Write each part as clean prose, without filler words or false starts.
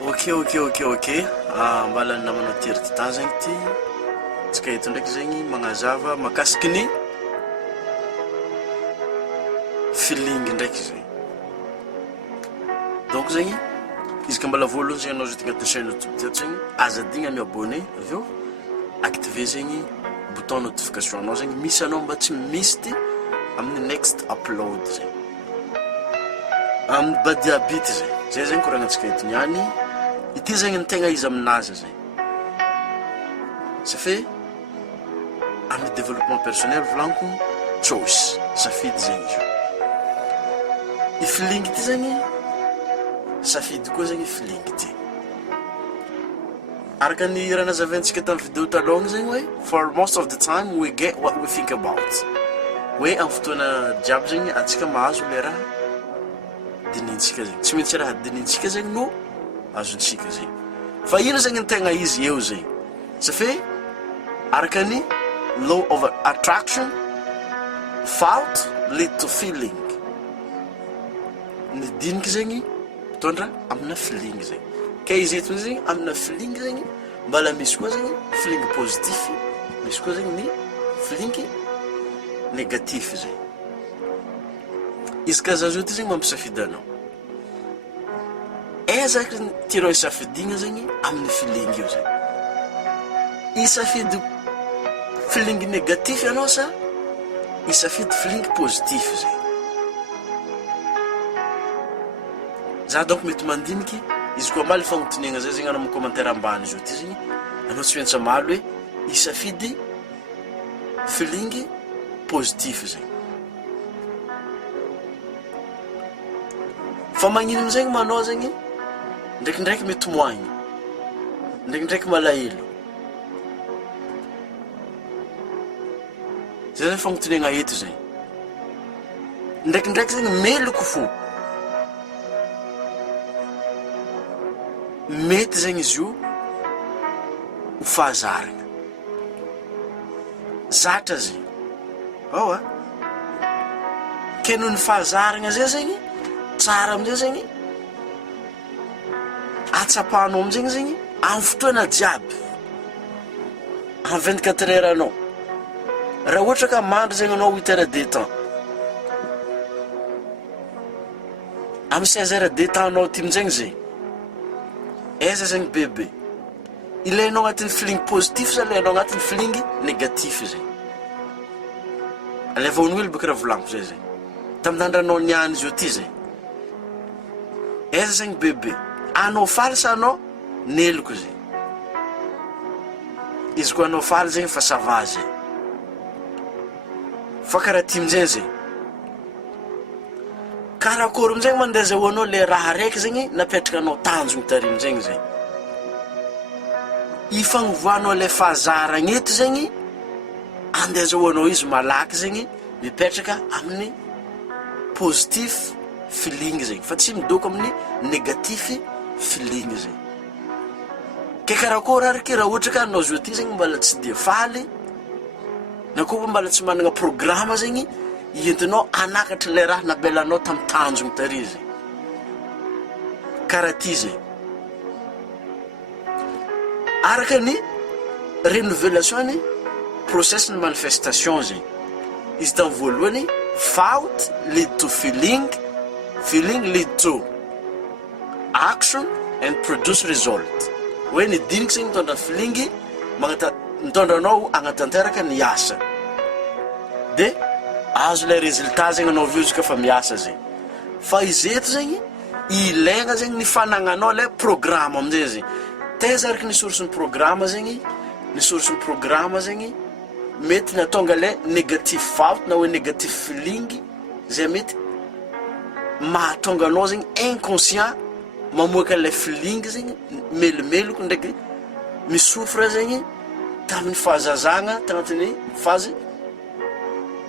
Ok. Mbala namana tery ty zegny ty. Tsika eto ndraiky zegny magnazava makasiky ny feeling ndraiky zegny. Donc zegny izy ka mbala voalohany zegny anao zay agnaty chaîne YouTube teto zegny azadigna mi-abonné avy eo activer zegny bouton notification anao zegny misy anao mba tsy misy ty amin'ny next upload zegny amin'ny badiabity zay zegny koragnantsika eto niany ity zegny ny tegna izy aminazy zegny safe amin'ny développement personnel volaniko choice safidy zegny izy i feeling ty zegny safidy koa zegny feeling ty araka ny raha nazaventsika tamin'ny vidéo talongny zegny hoe for most of the time we get what we think about hoe amin'ny fotoana jiaby zegny atsika mahazo le raha dinintsika zegny tsy maintsy raha dinintsika zegny no azontsika zegny fa ino zegny ny tegna izy eo zegny safe araka ny law of attraction thought lead to feeling ny diniky zegny mitondra amina feeling zegny ka izy eto zegny amina feeling zegny mbala misy koa zegny feeling positif misy koa zegny ny feeling négatif zegny izy ka zazo ty zegny mampisafidy anao ezaka tianao isafidigna zegny amin'ny feeling io zegny isafidy feeling négatif anao sa isafidy feeling positif zegny za donc mety mandiniky izy koa maly fagnotonegna zay zegny anao amin'ny commentaire ambany izy ty zegny anao tsy maintsy maly hoe isafidy feeling positif zegny fa magnino amizegny manao zegny ndraikindraiky mety moagny ndraikindraiky malahelo zay zay fagnotonegna eto zegny ndraikindraiky zegny meloko fo mety zegny izy io ho fahazaragna zatra zegny a ke noho ny fahazaragna zay zegny tsara amizay zegny atsapahanao amizegny zegny amin'ny fotoana jiaby en 24 heures anao raha ohatra ka mandry zegny anao 8 heures de temps amin'ny 16 heures de temps anao ty amizegny zegny eza zegny bebe ilainao agnatin'ny feeling positif sa ilainao agnatin'ny feeling négatif zegny alevaon'olo baka raha volaniko zay zegny tamindandranao niany izy io ty zegny eza zegny bebe anao faly sa anao neloko zegny izy koa anao faly zegny fa sava zegny fa karaha ty amizay zegny karakory amizegny mandeha zahoanao le raha raiky zegny napetraka anao tanjony tarimy zegny zegny ifagnovoanao le fahazaragna eto zegny andeha zahoanao izy malaky zegny mipetraka amin'ny positif feeling zegny fa tsy midoko amin'ny négatif feeling zegny ke karakory araky raha ohatra ka anao zo ty zegny mbala tsy de faly na koa mbala tsy managna programme zegny entinao anakatra le raha nabelanao tamin'ny tanjony tary zegny karaha ty zegny araka ny rénovélation ny process ny manifestation zegny izy tamin'ny voalohany thought lead to feeling lead to action and produce result hoe ny diniky zegny mitondra feeling mitondra anao agnatanteraka ny asa de azo le résultat zegny anao vio ka fa miasa zegny fa izy eto zegny ilaigna zegny ny fanagnanao le programme amizay zegny teza araky ny source ny programme zegny mety natonga le négatif thought na hoe négatif feeling zay mety mahatonga anao zegny inconscient mamoaka le feeling zegny melomeloko ndraiky misofra zegny tamin'ny fahazazagna tagnatin'ny phase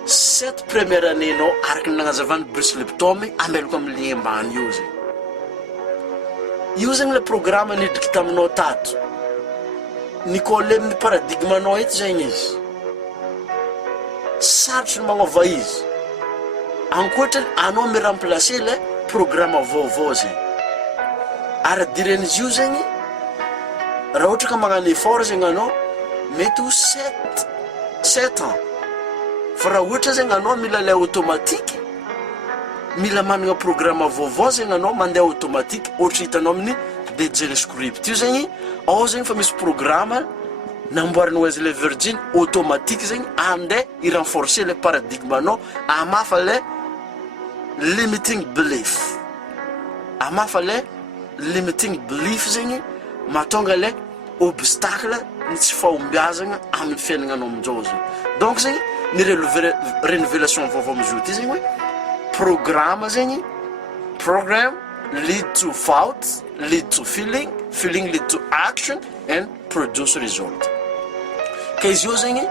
7 première année anao araky ny nagnazavany Bruce Lipton ameloko amin'ny ligny ambany io zegny le programme nidriky taminao tato nikôle amin'ny paradigme anao eto zegny izy sarotry ny magnova izy ankoatrany anao miremplacer le programme vaovao zegny ara-diren'izy io zegny raha ohatra ka magnano effort zegny anao mety ho 7 ans fa raha ohatra zegny anao mila lay automatique mila managna programme vaovao zegny anao mandeha automatique ohatra hitanao amin'ny DJ script io zegny ao zegny fa misy programme namboariny Wesley Virgin automatique zegny andeha i-renforcer le paradigme anao amafa le limiting belief amafa le limiting belief zegny mahatonga le obstacle ny tsy fahombiazagna amin'ny fiaignananao amin'izao zegny donc zegny ny rénovation vaovao amin'izao ty zegny hoe programme zegny program lead to thought lead to feeling feeling lead to action and produce result ka izy io zegny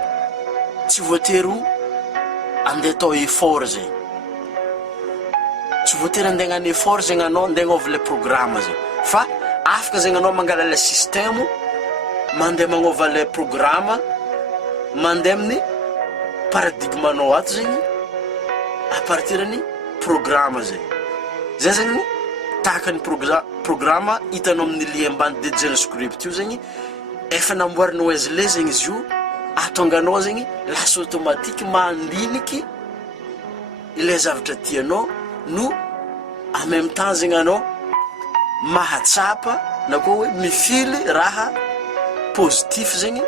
tsy voatery andeha atao effort zegny tsy voatery andeha hagnano effort zegny anao andeha hagnova le programme zegny fa afaka zegny anao mangala le système mandeha magnova le programme mandeha amin'ny paradigme anao ato zegny à partir ny programme zegny zay zegny tahaka ny programme hitanao amin'ny lien ambany DJ script io zegny efa namboariny Wesley zegny izy io ahatonganao zegny lasa automatique mandiniky ilay zavatra tianao no en même temps zegny anao mahatsapa na koa hoe mifily raha positif zegny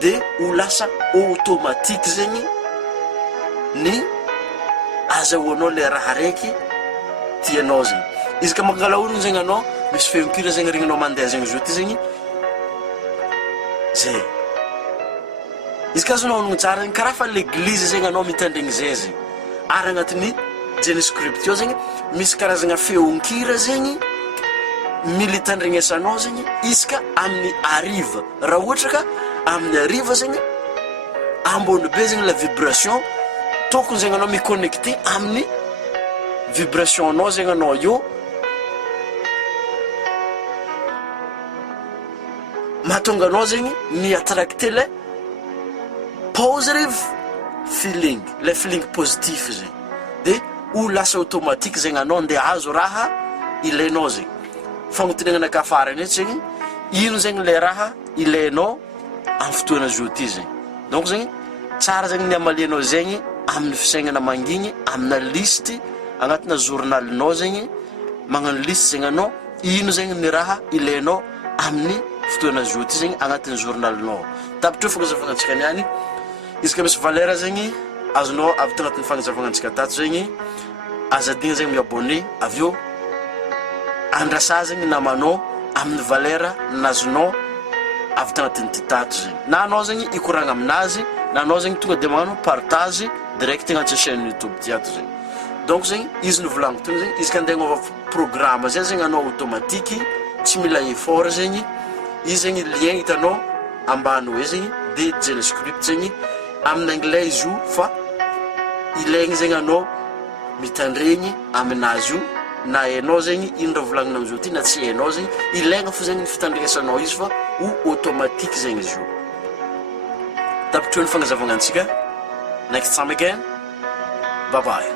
de ho lasa automatique zegny ny azahoanao le raha raiky tianao zegny izy ka mangala ologno zegny anao misy feonkira zegny regninao mandeha zegny zao ty zegny zay izy ka azonao ologno tsara zegny karaha fa l'église zegny anao mitandregny zay zegny ary agnatin'ny jeny script io zegny misy karazagna feonkira zegny mila tandregnesanao zegny izy ka amin'ny ariva raha ohatra ka amin'ny ariva zegny ambony be zegny la vibration tokony zegny anao miconnecté amin'ny vibration anao zegny anao io mahatonga anao zegny mi-attracter le positive feeling le feeling positif zegny de ho lasa automatique zegny anao andeha azo raha ilainao zegny fagnontaniagna kafarany eto zegny ino zegny le raha ilainao amin'ny fotoana zao ty zegny donc zegny tsara zegny ny amalianao zegny amin'ny fisaignana mangigny amina liste agnatina journalinao zegny magnano liste zegny anao ino zegny ny raha ilainao amin'ny fotoana zao ty zegny agnatin'ny journalinao tapitra fagnazavagna antsika niany izy ka misy valeur zegny azonao avy tao agnatin'ny fagnazavagna antsika tato zegny azadigna zegny miabonné avy eo andrasa zegny namanao amin'ny valeur nazonao avy tao agnatin'ny ty tato zegny na anao zegny ikoragna aminazy na anao zegny tonga de magnano partage direct agnaty chaîne YouTube ty ato zegny donc zegny izy novolagniko tony zegny izy ka andeha agnova programme zay zegny anao automatique tsy mila effort zegny izy zegny lien hitanao ambany hoe zegny DJ script zegny amin'ny anglais izy io fa ilaigny zegny anao mitandregny aminazy io na hainao zegny ino raha volagnina amizao ty na tsy hainao zegny ilaigna fo zegny ny fitandregnesanao izy fa ho automatique zegny izy io tapitro ny fagnazavagna antsika next time again bye bye